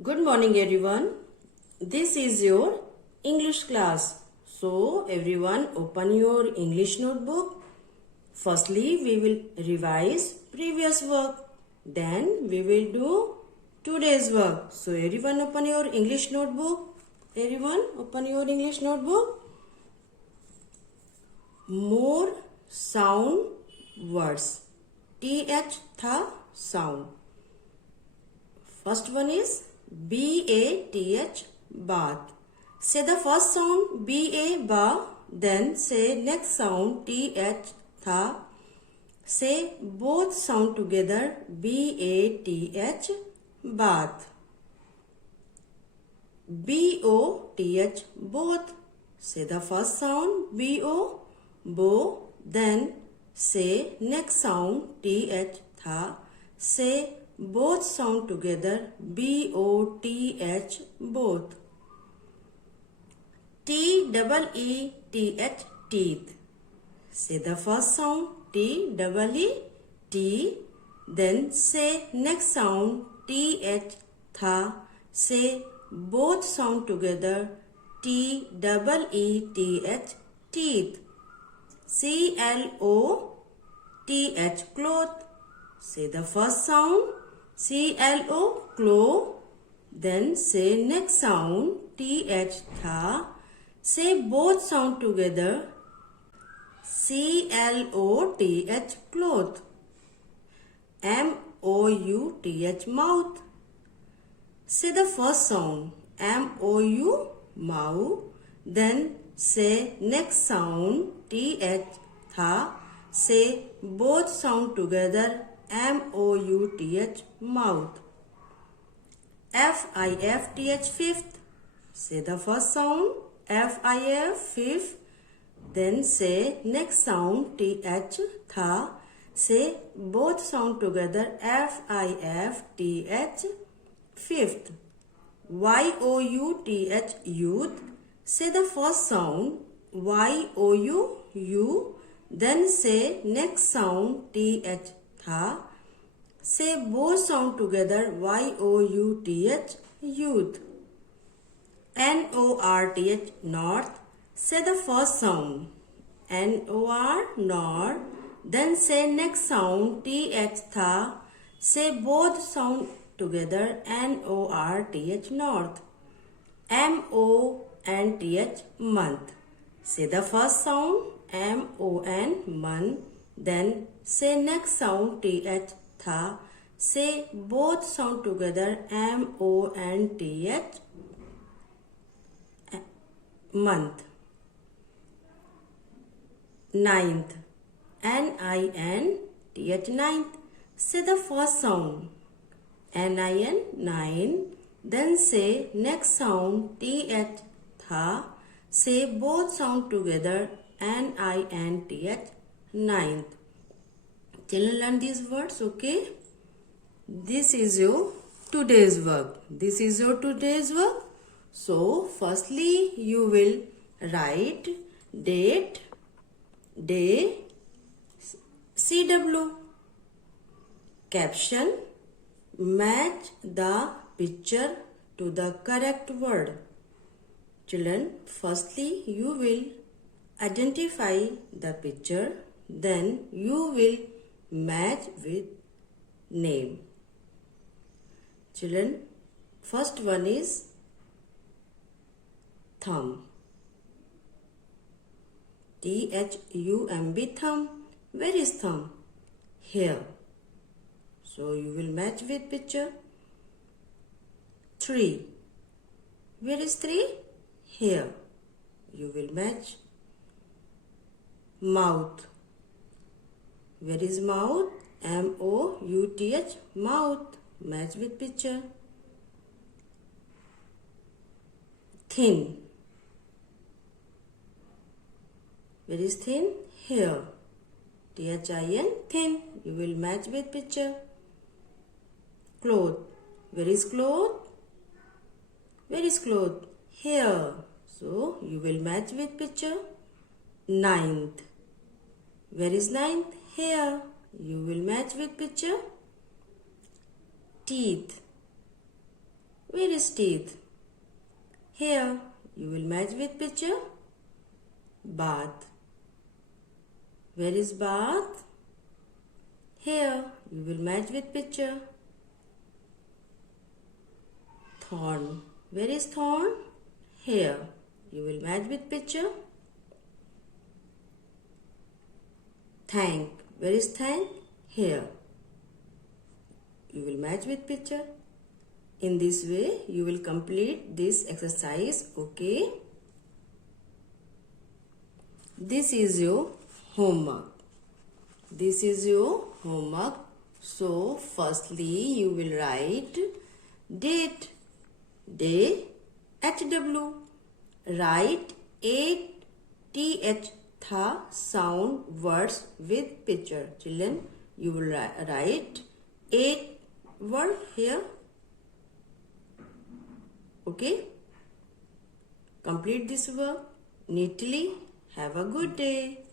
Good morning everyone. This is your English class. So everyone open your English notebook. Firstly we will revise previous work. Then we will do today's work. So everyone open your English notebook. Everyone open your English notebook. More sound words. TH tha sound. First one is BATH, bath. Say the first sound BA, ba. Then say next sound TH, tha. Say both sound together BATH, bath. BOTH, both. Say the first sound BO, bo. Then say next sound TH, tha. Say both sound together BOTH, both. TEETH, teeth. Say the first sound TEET. Then say next sound TH, tha. Say both sound together TEETH, teeth. CLOTH, cloth. Say the first sound CLO, clo. Then say next sound TH, tha. Say both sound together CLOTH, cloth. MOUTH, mouth. Say the first sound MOU, mouth. Then say next sound TH, tha. Say both sound together MOUTH, mouth. FIFTH, fifth. Say the first sound FIF, fifth. Then say next sound TH, tha. Say both sound together FIFTH, fifth. YOUTH, youth. Say the first sound YOU, you. Then say next sound TH, tha. Say both sound together YOUTH, youth. NORTH, north. Say the first sound NOR, north. Then say next sound TH, tha. Say both sound together NORTH, north. MONTH, month. Say the first sound MON, month. Then say next sound TH, tha. Say both sound together MONTH, month. Ninth, NINTH, ninth. Say the first sound NIN, nine. Then say next sound TH, tha. Say both sound together NINTH, ninth. Children, learn these words, okay? This is your today's work. This is your today's work. So, firstly, you will write date, day, CW. Caption, match the picture to the correct word. Children, firstly, you will identify the picture. Then you will match with name. Children, first one is thumb. THUMB, thumb. Where is thumb? Here. So you will match with picture. Tree. Where is tree? Here. You will match. Mouth. Where is mouth? MOUTH, mouth. Match with picture. Thin. Where is thin? Here. THIN, thin. You will match with picture. Cloth. Where is cloth? Where is cloth? Here. So you will match with picture. Ninth. Where is ninth? Here. You will match with picture. Teeth. Where is teeth? Here. You will match with picture. Bath. Where is bath? Here. You will match with picture. Thorn. Where is thorn? Here. You will match with picture. Thank. Where is thank? Here. You will match with picture. In this way, you will complete this exercise. Okay. This is your homework. This is your homework. So, firstly, you will write date. Day, HW. Write 8 TH tha sound words with picture. Children, you will write 8 word here. Okay. Complete this work neatly. Have a good day.